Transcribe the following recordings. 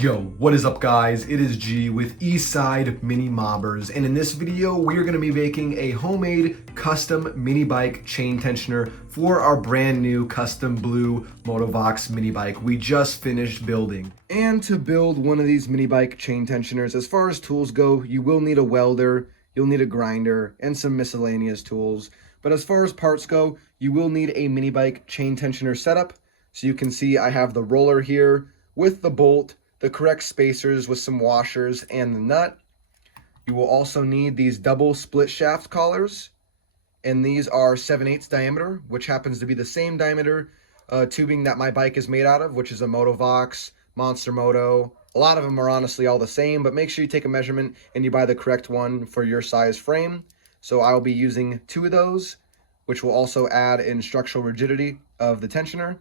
Yo, what is up guys? It is G with EastSideMiniMobberz, and in this video we are going to be making a homemade custom mini bike chain tensioner for our brand new custom blue Motovox mini bike we just finished building. And to build one of these mini bike chain tensioners, as far as tools go, you will need a welder, you'll need a grinder, and some miscellaneous tools. But as far as parts go, you will need a mini bike chain tensioner setup. So you can see I have the roller here with the bolt, the correct spacers with some washers and the nut. You will also need these double split shaft collars, and these are 7/8 diameter, which happens to be the same diameter tubing that my bike is made out of, which is a Motovox, Monster Moto. A lot of them are honestly all the same, but make sure you take a measurement and you buy the correct one for your size frame. So I will be using 2 of those, which will also add in structural rigidity of the tensioner.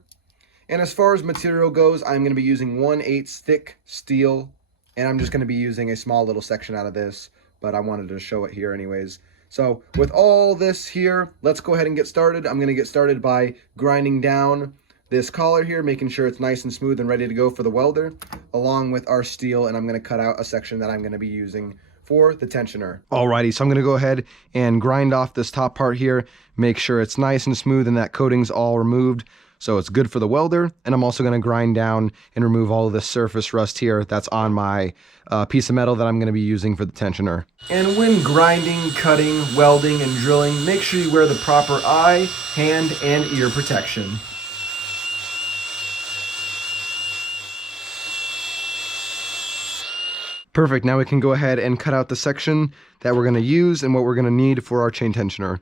And as far as material goes, I'm going to be using 1/8 thick steel, and I'm just going to be using a small little section out of this, but I wanted to show it here anyways. So with all this here, let's go ahead and get started. I'm going to get started by grinding down this collar here, making sure it's nice and smooth and ready to go for the welder, along with our steel, and I'm going to cut out a section that I'm going to be using for the tensioner. Alrighty, so I'm going to go ahead and grind off this top part here, make sure it's nice and smooth and that coating's all removed, so it's good for the welder. And I'm also going to grind down and remove all of this surface rust here that's on my piece of metal that I'm going to be using for the tensioner. And when grinding, cutting, welding, and drilling, make sure you wear the proper eye, hand, and ear protection. Perfect, now we can go ahead and cut out the section that we're going to use and what we're going to need for our chain tensioner.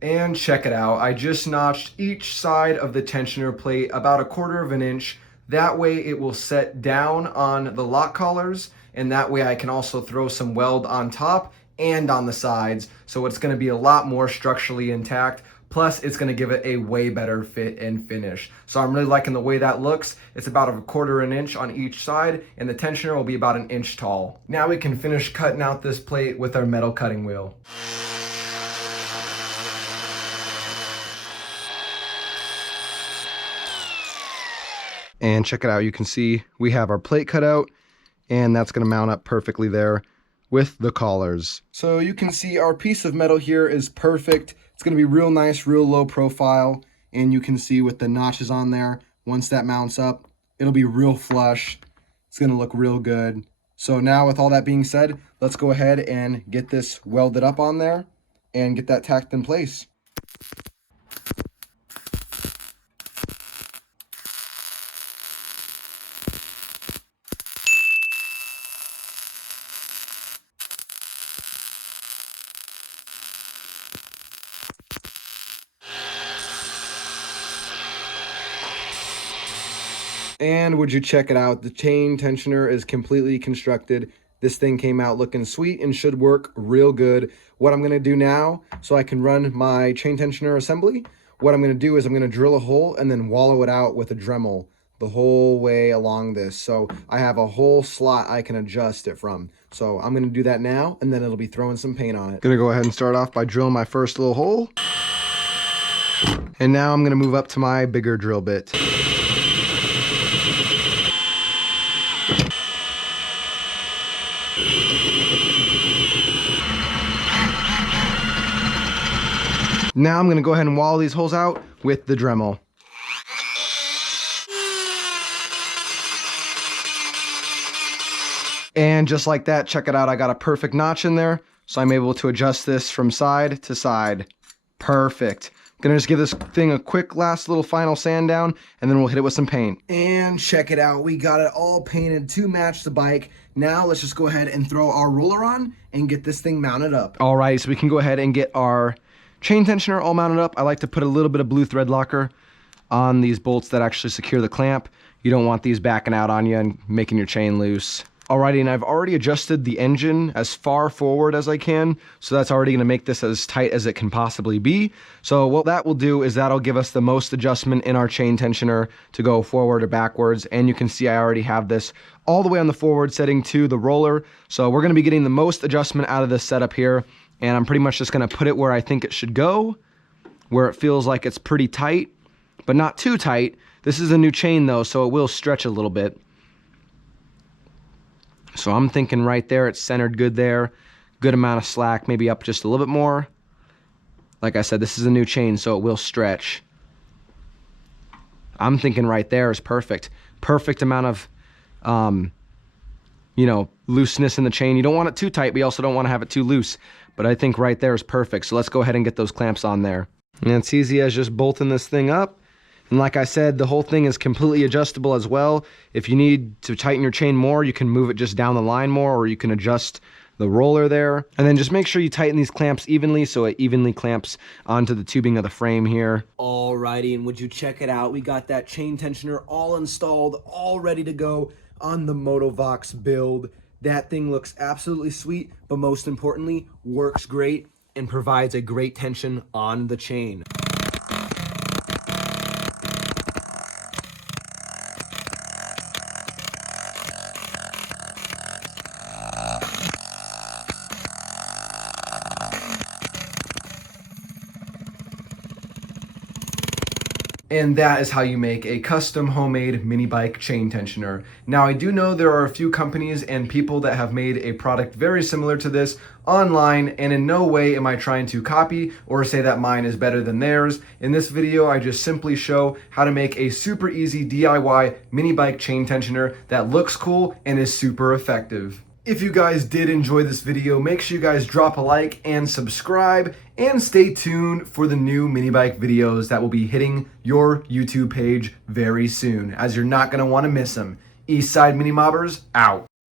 And check it out, I just notched each side of the tensioner plate about 1/4 of an inch. That way it will set down on the lock collars, and that way I can also throw some weld on top and on the sides. So it's going to be a lot more structurally intact. Plus, it's going to give it a way better fit and finish. So I'm really liking the way that looks. It's about 1/4 an inch on each side, and the tensioner will be about 1 inch tall. Now we can finish cutting out this plate with our metal cutting wheel. And check it out, you can see we have our plate cut out, and that's going to mount up perfectly there with the collars. So you can see our piece of metal here is perfect. It's going to be real nice, real low profile, and you can see with the notches on there, once that mounts up, it'll be real flush. It's going to look real good. So now with all that being said, let's go ahead and get this welded up on there and get that tacked in place. And would you check it out, the chain tensioner is completely constructed. This thing came out looking sweet and should work real good. What I'm going to do now, so I can run my chain tensioner assembly, what I'm going to do is I'm going to drill a hole and then wallow it out with a Dremel the whole way along this. So I have a whole slot I can adjust it from. So I'm going to do that now, and then it'll be throwing some paint on it. Going to go ahead and start off by drilling my first little hole. And now I'm going to move up to my bigger drill bit. Now I'm going to go ahead and wallow these holes out with the Dremel. And just like that, check it out, I got a perfect notch in there, so I'm able to adjust this from side to side. Perfect. I'm gonna just give this thing a quick last little final sand down, and then we'll hit it with some paint. And check it out, we got it all painted to match the bike. Now let's just go ahead and throw our roller on and get this thing mounted up. All right, so we can go ahead and get our chain tensioner all mounted up. I like to put a little bit of blue thread locker on these bolts that actually secure the clamp. You don't want these backing out on you and making your chain loose. Alrighty, and I've already adjusted the engine as far forward as I can, so that's already going to make this as tight as it can possibly be. So what that will do is that'll give us the most adjustment in our chain tensioner to go forward or backwards, and you can see I already have this all the way on the forward setting to the roller. So we're going to be getting the most adjustment out of this setup here, and I'm pretty much just going to put it where I think it should go, where it feels like it's pretty tight, but not too tight. This is a new chain though, so it will stretch a little bit. So I'm thinking right there, it's centered good there. Good amount of slack, maybe up just a little bit more. Like I said, this is a new chain, so it will stretch. I'm thinking right there is perfect. Perfect amount of, you know, looseness in the chain. You don't want it too tight, but you also don't want to have it too loose. But I think right there is perfect. So let's go ahead and get those clamps on there. And it's easy as just bolting this thing up. And like I said, the whole thing is completely adjustable as well. If you need to tighten your chain more, you can move it just down the line more, or you can adjust the roller there. And then just make sure you tighten these clamps evenly so it evenly clamps onto the tubing of the frame here. Alrighty, and would you check it out? We got that chain tensioner all installed, all ready to go on the Motovox build. That thing looks absolutely sweet, but most importantly, works great and provides a great tension on the chain. And that is how you make a custom homemade mini bike chain tensioner. Now, I do know there are a few companies and people that have made a product very similar to this online, and in no way am I trying to copy or say that mine is better than theirs. In this video, I just simply show how to make a super easy DIY mini bike chain tensioner that looks cool and is super effective. If you guys did enjoy this video, make sure you guys drop a like and subscribe, and stay tuned for the new mini bike videos that will be hitting your YouTube page very soon, as you're not going to want to miss them. EastSideMiniMobberz out.